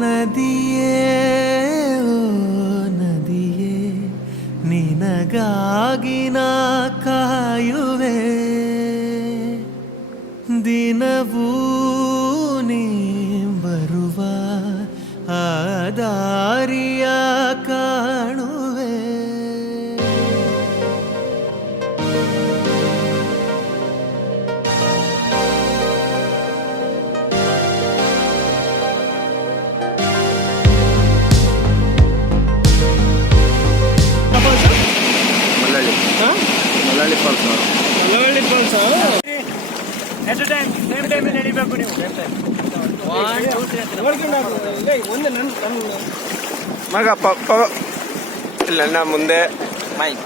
ನದಿಯೇ ಓ ನದಿಯೇ ನಿನಗಾಗಿ ನಾ ಕಾಯುವೆ ದಿನವೂ ನೀ ಬರುವ ಆ ದಾರಿಯ ಕಾಣುವೆ Mallalli falls Mallavalli falls at time same time ನಡಿಬೇಕು ನೀವು ಮಗ ಇಲ್ಲ ನಾ ಮುಂದೆ mic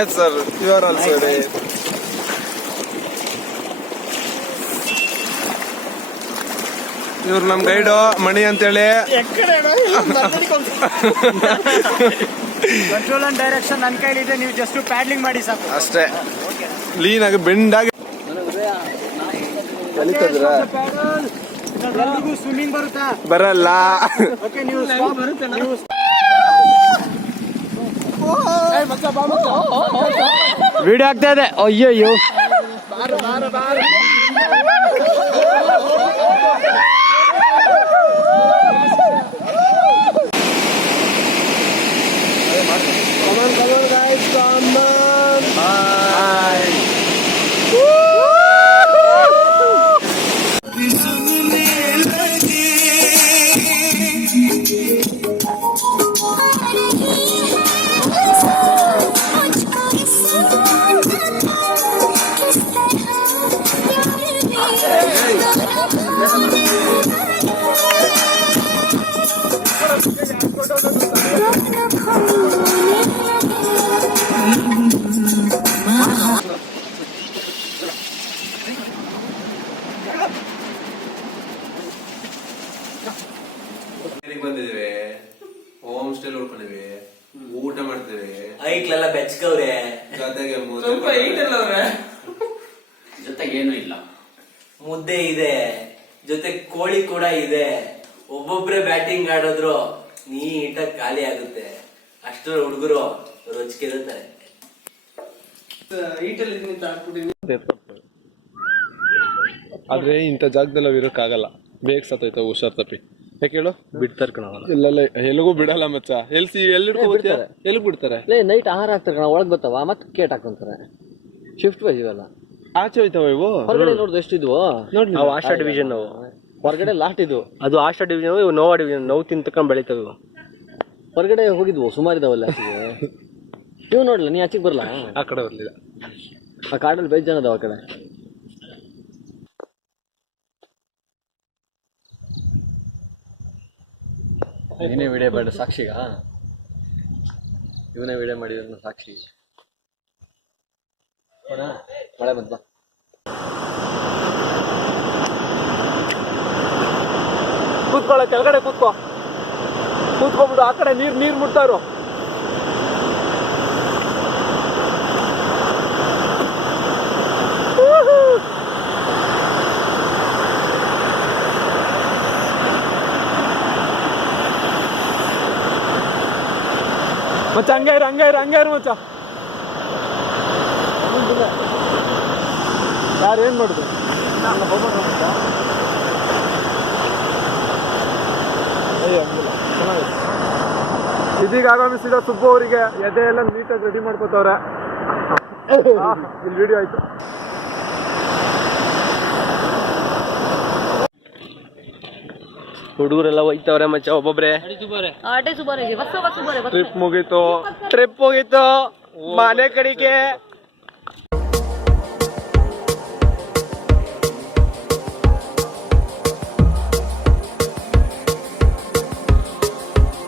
yes sir you are also ಇವ್ರು ನಮ್ ಗೈಡು ಮಣಿ ಅಂತೇಳಿ ಕಂಟ್ರೋಲ್ ಅಂಡ್ ಡೈರೆಕ್ಷನ್ ನನ್ನ ಕೈಲಿದೆ, ನೀವು ಜಸ್ಟ್ ಪ್ಯಾಡ್ಲಿಂಗ್ ಮಾಡಿ ಸಾಕು ಅಷ್ಟೇ. ಕ್ಲೀನ್ ಆಗಿ ಬೆಂಡ್ ಆಗಿ ಎಲ್ರಿಗೂ ಸ್ವಿಮ್ಮಿಂಗ್ ಬರುತ್ತಾ? ಬರಲ್ಲ. ಓಕೆ ನೀವು ವಿಡಿಯೋ ಆಗ್ತಾ ಇದೆ. ಅಯ್ಯೋ ಬಂದಿದ್ವಿ, ಹೋಮ್ ಸ್ಟೇ ಉಳ್ಕೊಂಡಿವಿ, ಊಟ ಮಾಡ್ತೀವಿ, ಐಕ್ಲೆಲ್ಲ ಬೆಚ್ಕವ್ರೆ, ಜೊತೆಗೆ ಜೊತೆಗೇನು ಇಲ್ಲ, ಮುದ್ದೆ ಇದೆ, ಜೊತೆ ಕೋಳಿ ಕೂಡ ಇದೆ. ಒಬ್ಬೊಬ್ರೆ ಬ್ಯಾಟಿಂಗ್ ಆಡಿದ್ರು ನೀಟಾಗಿ ಖಾಲಿ ಆಗುತ್ತೆ. ಅಷ್ಟರ ಹುಡುಗರು ರುಚಿಕಿರುತ್ತಾರೆ. ಆದ್ರೆ ಇಂಥ ಜಾಗದಲ್ಲಿ ಅವ್ ಇರೋಕ್ಕಾಗಲ್ಲ, ಬೇಗ ಸತ್ತೋಯ್ತಾವ ಹುಷಾರ್ ತಪ್ಪಿ. ಯಾಕೆ ಹೇಳು? ಬಿಡ್ತಾರ ಕಣ, ಇಲ್ಲ ಎಲ್ಲಿಗೂ ಬಿಡಲ್ಲ ಮಚ್ಚ. ಎಲ್ಲಿ ಬಿಡ್ತಾರೆ? ನೈಟ್ ಆಹಾರ ಹಾಕ್ತಾರೆ ಕಣ, ಒಳಗ್ ಬರ್ತಾವ ಮತ್ತೆ ಕೇಟ್ ಹಾಕೊಂತಾರೆ. ಶಿಫ್ಟ್ ವೈಸ್ ಇವೆಲ್ಲ ಆಚೆ ಹೋಯ್ತಾವ ಇವು. ಹೊರಗಡೆ ನೋಡ್ದು ಎಷ್ಟಿದ್ವು ನೋಡಿ, ನಾವು ಆಶಾ ಡಿವಿಷನ್ ನಾವು ಹೊರಗಡೆ ಲಾಸ್ಟ್ ಇದು, ಅದು ಆಶಾ ಡಿವಿಷನ್, ಇವು ನೋವಾ ಡಿವಿಷನ್. ನೋವು ತಿಂತಕೊಂಡ್ ಬೆಳಿತಾವ. ಹೊರಗಡೆ ಹೋಗಿದ್ವು ಸುಮಾರು ಇದಾವಲ್ಲ ಆಚೆಗೆ. ನೀವು ನೋಡ್ಲ, ನೀ ಆಚೆಗೆ ಬರಲ್ಲ. ಆ ಕಡೆ ಬರ್ಲಿಲ್ಲ, ಆ ಕಾಡಲ್ಲಿ ಬೇಜಾನ್ ಅದಾವ ಆ ಕಡೆ. ನೀನೇ ವಿಡಿಯೋ ಬೇಡ ಸಾಕ್ಷಿಗ, ಇವನೇ ವಿಡಿಯೋ ಮಾಡಿದ್ರು ಸಾಕ್ಷಿ. ಮಳೆ ಬಂತ, ಕೂತ್ಕೊಳ್ಳ ಕೆಳಗಡೆ ಕೂತ್ಕೊಂಡ್ಬಿಡು. ಆ ಕಡೆ ನೀರ್ ಮುಟ್ತಾರು. ಮಚ್ಚ ಹಂಗಾರು ಮಚ್ಚ. ಯಾರು ಏನ್ ಮಾಡುದು? ಇದೀಗ ಆಗಮಿಸಿದ ಸುಬ್ಬು ಅವರಿಗೆ ಎದೆ ಎಲ್ಲ ನೀಟಾಗಿ ರೆಡಿ ಮಾಡ್ಕೋತವ್ರೆ. ಇಲ್ಲಿ ವಿಡಿಯೋ ಆಯ್ತು. ಹುಡುಗರೆಲ್ಲ ಹೋಯ್ತವ್ರೆ ಮಚ್ಚ ಒಬ್ಬೊಬ್ರೆ. ಟ್ರಿಪ್ ಮುಗೀತು, ಮನೆ ಕಡೆಗೆ